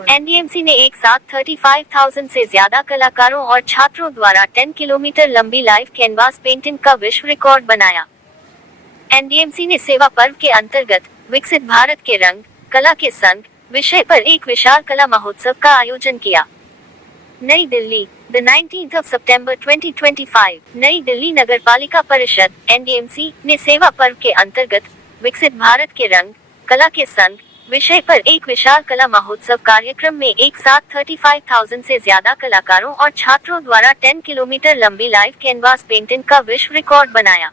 NDMC ने एक साथ 35,000 से ज्यादा कलाकारों और छात्रों द्वारा 10 किलोमीटर लंबी लाइव कैनवास पेंटिंग का विश्व रिकॉर्ड बनाया। एनडीएमसी ने सेवा पर्व के अंतर्गत विकसित भारत के रंग कला के संग विषय पर एक विशाल कला महोत्सव का आयोजन किया। नई Delhi, the 19th of September 2025, नई दिल्ली नगर पालिका परिषद एनडीएमसी ने सेवा पर्व के अंतर्गत विकसित भारत के रंग कला के संग विषय पर एक विशाल कला महोत्सव कार्यक्रम में एक साथ 35,000 से ज्यादा कलाकारों और छात्रों द्वारा 10 किलोमीटर लंबी लाइव कैनवास पेंटिंग का विश्व रिकॉर्ड बनाया।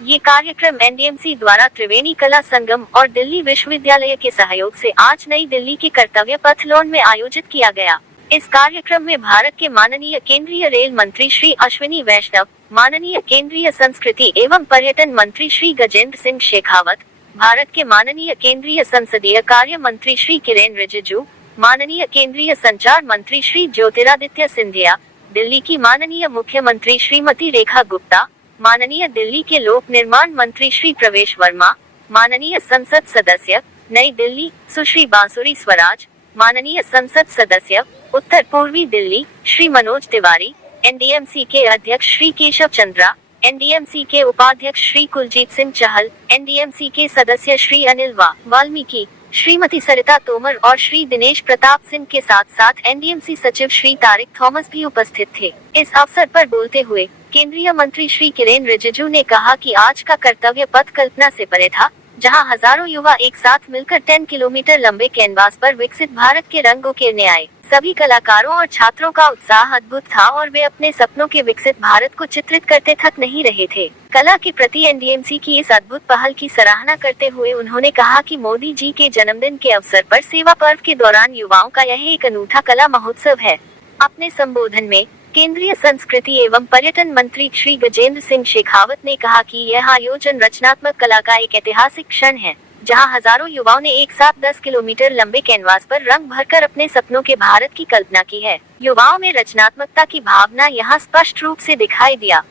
ये कार्यक्रम एनडीएमसी द्वारा त्रिवेणी कला संगम और दिल्ली विश्वविद्यालय के सहयोग से आज नई दिल्ली के कर्तव्य पथ लॉन में आयोजित किया गया। इस कार्यक्रम में भारत के माननीय केंद्रीय रेल मंत्री श्री अश्विनी वैष्णव, माननीय केंद्रीय संस्कृति एवं पर्यटन मंत्री श्री गजेंद्र सिंह शेखावत, भारत के माननीय केंद्रीय संसदीय कार्य मंत्री श्री किरेन रिजिजू, माननीय केंद्रीय संचार मंत्री श्री ज्योतिरादित्य सिंधिया, दिल्ली की माननीय मुख्यमंत्री श्रीमती रेखा गुप्ता, माननीय दिल्ली के लोक निर्माण मंत्री श्री प्रवेश वर्मा, माननीय संसद सदस्य नई दिल्ली सुश्री बांसुरी स्वराज, माननीय संसद सदस्य उत्तर पूर्वी दिल्ली श्री मनोज तिवारी, एनडीएमसी के अध्यक्ष श्री केशव चंद्रा, एनडीएमसी के उपाध्यक्ष श्री कुलजीत सिंह चहल, एनडीएमसी के सदस्य श्री अनिल वाल्मीकि, श्रीमती सरिता तोमर और श्री दिनेश प्रताप सिंह के साथ साथ एनडीएमसी सचिव श्री तारिक थॉमस भी उपस्थित थे। इस अवसर पर बोलते हुए केंद्रीय मंत्री श्री किरेन रिजिजू ने कहा कि आज का कर्तव्य पथ कल्पना से परे था, जहां हजारों युवा एक साथ मिलकर 10 किलोमीटर लंबे कैनवास पर विकसित भारत के रंग उकेरने आए। सभी कलाकारों और छात्रों का उत्साह अद्भुत था और वे अपने सपनों के विकसित भारत को चित्रित करते थक नहीं रहे थे। कला के प्रति एनडीएमसी की इस अद्भुत पहल की सराहना करते हुए उन्होंने कहा कि मोदी जी के जन्मदिन के अवसर पर सेवा पर्व के दौरान युवाओं का यह एक अनूठा कला महोत्सव है। अपने संबोधन में केंद्रीय संस्कृति एवं पर्यटन मंत्री श्री गजेंद्र सिंह शेखावत ने कहा कि यह आयोजन रचनात्मक कला का एक ऐतिहासिक क्षण है, जहां हजारों युवाओं ने एक साथ 10 किलोमीटर लंबे कैनवास पर रंग भरकर अपने सपनों के भारत की कल्पना की है। युवाओं में रचनात्मकता की भावना यहां स्पष्ट रूप से दिखाई दिया।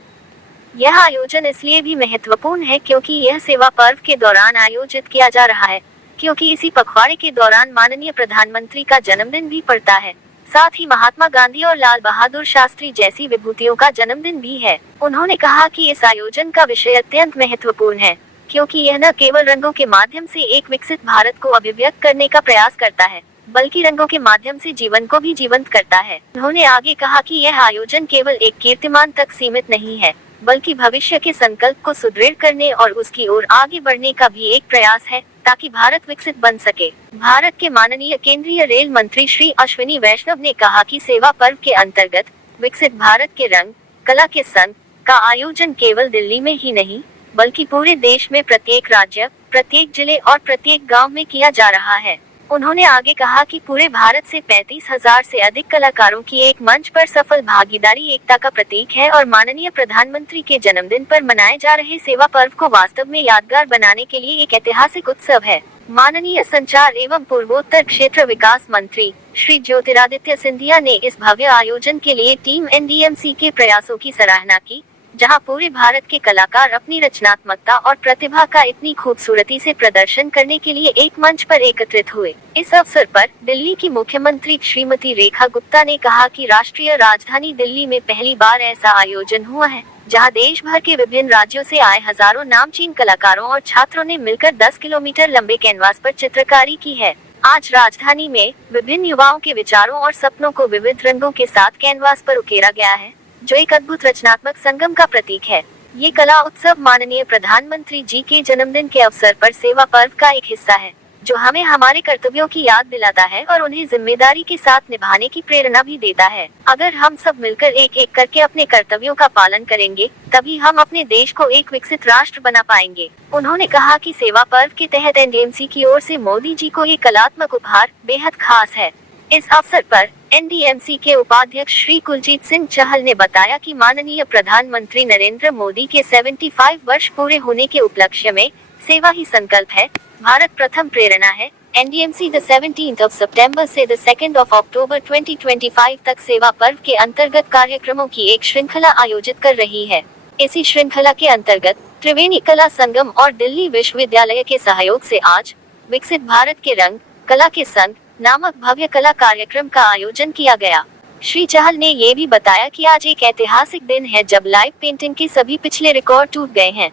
यह आयोजन इसलिए भी महत्वपूर्ण है क्योंकि यह सेवा पर्व के दौरान आयोजित किया जा रहा है, क्योंकि इसी पखवाड़े के दौरान माननीय प्रधानमंत्री का जन्मदिन भी पड़ता है। साथ ही महात्मा गांधी और लाल बहादुर शास्त्री जैसी विभूतियों का जन्मदिन भी है। उन्होंने कहा कि इस आयोजन का विषय अत्यंत महत्वपूर्ण है, क्योंकि यह न केवल रंगों के माध्यम से एक विकसित भारत को अभिव्यक्त करने का प्रयास करता है, बल्कि रंगों के माध्यम से जीवन को भी जीवंत करता है। उन्होंने आगे कहा कि यह आयोजन केवल एक कीर्तिमान तक सीमित नहीं है, बल्कि भविष्य के संकल्प को सुदृढ़ करने और उसकी ओर आगे बढ़ने का भी एक प्रयास है, ताकि भारत विकसित बन सके। भारत के माननीय केंद्रीय रेल मंत्री श्री अश्विनी वैष्णव ने कहा कि सेवा पर्व के अंतर्गत विकसित भारत के रंग कला के संग का आयोजन केवल दिल्ली में ही नहीं, बल्कि पूरे देश में प्रत्येक राज्य, प्रत्येक जिले और प्रत्येक गांव में किया जा रहा है। उन्होंने आगे कहा कि पूरे भारत से 35,000 से अधिक कलाकारों की एक मंच पर सफल भागीदारी एकता का प्रतीक है और माननीय प्रधानमंत्री के जन्मदिन पर मनाए जा रहे सेवा पर्व को वास्तव में यादगार बनाने के लिए एक ऐतिहासिक उत्सव है। माननीय संचार एवं पूर्वोत्तर क्षेत्र विकास मंत्री श्री ज्योतिरादित्य सिंधिया ने इस भव्य आयोजन के लिए टीम एनडीएमसी के प्रयासों की सराहना की, जहां पूरे भारत के कलाकार अपनी रचनात्मकता और प्रतिभा का इतनी खूबसूरती से प्रदर्शन करने के लिए एक मंच पर एकत्रित हुए। इस अवसर पर दिल्ली की मुख्यमंत्री श्रीमती रेखा गुप्ता ने कहा कि राष्ट्रीय राजधानी दिल्ली में पहली बार ऐसा आयोजन हुआ है, जहां देश भर के विभिन्न राज्यों से आए हजारों नामचीन कलाकारों और छात्रों ने मिलकर 10 किलोमीटर लंबे कैनवास पर चित्रकारी की है। आज राजधानी में विभिन्न युवाओं के विचारों और सपनों को विविध रंगों के साथ कैनवास पर उकेरा गया है, जो एक अद्भुत रचनात्मक संगम का प्रतीक है। ये कला उत्सव माननीय प्रधानमंत्री जी के जन्मदिन के अवसर पर सेवा पर्व का एक हिस्सा है, जो हमें हमारे कर्तव्यों की याद दिलाता है और उन्हें जिम्मेदारी के साथ निभाने की प्रेरणा भी देता है। अगर हम सब मिलकर एक एक करके अपने कर्तव्यों का पालन करेंगे, तभी हम अपने देश को एक विकसित राष्ट्र बना पाएंगे। उन्होंने कहा कि सेवा पर्व के तहत एनडीएमसी की ओर से मोदी जी को ये कलात्मक उपहार बेहद खास है। इस अवसर पर एनडीएमसी के उपाध्यक्ष श्री कुलजीत सिंह चहल ने बताया कि माननीय प्रधानमंत्री नरेंद्र मोदी के 75 वर्ष पूरे होने के उपलक्ष्य में सेवा ही संकल्प है, भारत प्रथम प्रेरणा है। NDMC the 17th of September से द 2nd of October 2025 तक सेवा पर्व के अंतर्गत कार्यक्रमों की एक श्रृंखला आयोजित कर रही है। इसी श्रृंखला के अंतर्गत त्रिवेणी कला संगम और दिल्ली विश्वविद्यालय के सहयोग से आज विकसित भारत के रंग कला के संग नामक भव्य कला कार्यक्रम का आयोजन किया गया। श्री चहल ने ये भी बताया कि आज एक ऐतिहासिक दिन है जब लाइव पेंटिंग के सभी पिछले रिकॉर्ड टूट गए हैं।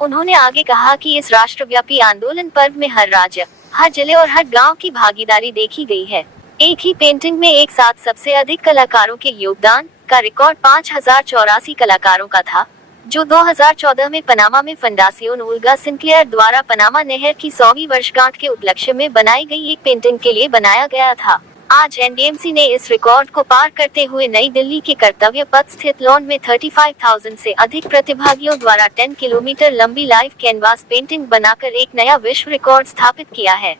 उन्होंने आगे कहा कि इस राष्ट्रव्यापी आंदोलन पर्व में हर राज्य, हर जिले और हर गांव की भागीदारी देखी गई है। एक ही पेंटिंग में एक साथ सबसे अधिक कलाकारों के योगदान का रिकॉर्ड 5084 कलाकारों का था, जो 2014 में पनामा में फंडासियोन ओल्गा सिंक्लेयर द्वारा पनामा नहर की 100वीं वर्षगांठ के उपलक्ष्य में बनाई गई एक पेंटिंग के लिए बनाया गया था। आज एनडीएमसी ने इस रिकॉर्ड को पार करते हुए नई दिल्ली के कर्तव्य पथ स्थित लॉन में 35,000 से अधिक प्रतिभागियों द्वारा 10 किलोमीटर लंबी लाइव कैनवास पेंटिंग बनाकर एक नया विश्व रिकॉर्ड स्थापित किया है।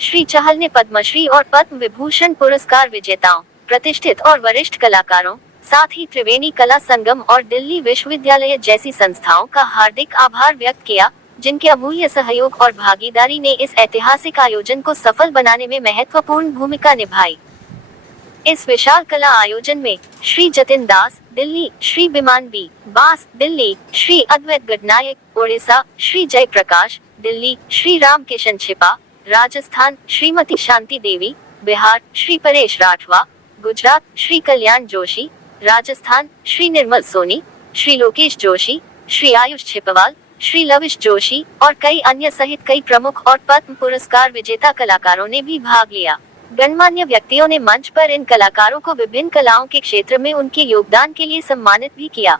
श्री चहल ने पद्मश्री और पद्म विभूषण पुरस्कार विजेताओं, प्रतिष्ठित और वरिष्ठ कलाकारों, साथ ही त्रिवेणी कला संगम और दिल्ली विश्वविद्यालय जैसी संस्थाओं का हार्दिक आभार व्यक्त किया, जिनके अमूल्य सहयोग और भागीदारी ने इस ऐतिहासिक आयोजन को सफल बनाने में महत्वपूर्ण भूमिका निभाई। इस विशाल कला आयोजन में श्री जतिन दास दिल्ली, श्री विमान बी बास दिल्ली, श्री अद्वैत गडनायक उड़ीसा, श्री जय प्रकाश दिल्ली, श्री राम किशन छिपा राजस्थान, श्रीमती शांति देवी बिहार, श्री परेश राठवा गुजरात, श्री कल्याण जोशी राजस्थान, श्री निर्मल सोनी, श्री लोकेश जोशी, श्री आयुष छिपवाल, श्री लविश जोशी और कई अन्य सहित कई प्रमुख और पद्म पुरस्कार विजेता कलाकारों ने भी भाग लिया। गणमान्य व्यक्तियों ने मंच पर इन कलाकारों को विभिन्न कलाओं के क्षेत्र में उनके योगदान के लिए सम्मानित भी किया।